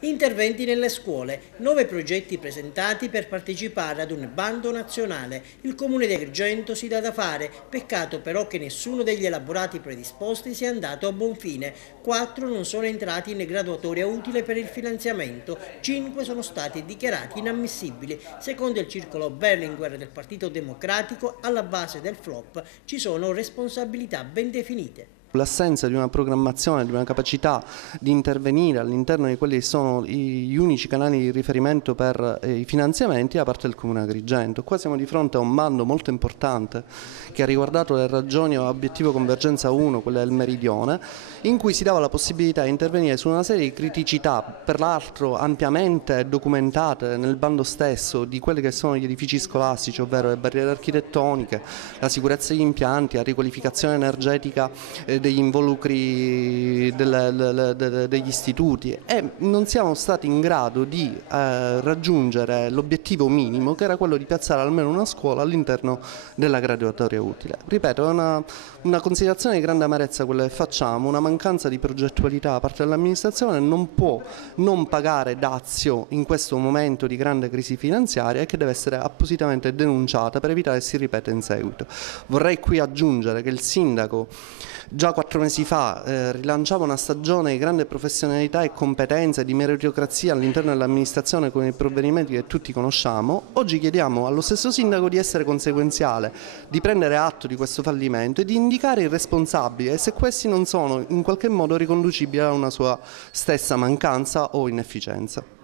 Interventi nelle scuole, 9 progetti presentati per partecipare ad un bando nazionale. Il Comune di Agrigento si dà da fare, peccato però che nessuno degli elaborati predisposti sia andato a buon fine. 4 non sono entrati in graduatoria utile per il finanziamento, 5 sono stati dichiarati inammissibili. Secondo il circolo Berlinguer del Partito Democratico, alla base del flop ci sono responsabilità ben definite. L'assenza di una programmazione, di una capacità di intervenire all'interno di quelli che sono gli unici canali di riferimento per i finanziamenti da parte del Comune di Agrigento. Qua siamo di fronte a un bando molto importante che ha riguardato le regioni a obiettivo convergenza 1, quelle del Meridione, in cui si dava la possibilità di intervenire su una serie di criticità, per l'altro ampiamente documentate nel bando stesso, di quelli che sono gli edifici scolastici, ovvero le barriere architettoniche, la sicurezza degli impianti, la riqualificazione energetica degli involucri degli istituti, e non siamo stati in grado di raggiungere l'obiettivo minimo, che era quello di piazzare almeno una scuola all'interno della graduatoria utile. Ripeto, è una considerazione di grande amarezza quella che facciamo, una mancanza di progettualità da parte dell'amministrazione non può non pagare dazio in questo momento di grande crisi finanziaria, e che deve essere appositamente denunciata per evitare che si ripeta in seguito. Vorrei qui aggiungere che il sindaco già 4 mesi fa rilanciava una stagione di grande professionalità e competenza e di meritocrazia all'interno dell'amministrazione con i provvedimenti che tutti conosciamo. Oggi chiediamo allo stesso sindaco di essere conseguenziale, di prendere atto di questo fallimento e di indicare i responsabili, e se questi non sono in qualche modo riconducibili a una sua stessa mancanza o inefficienza.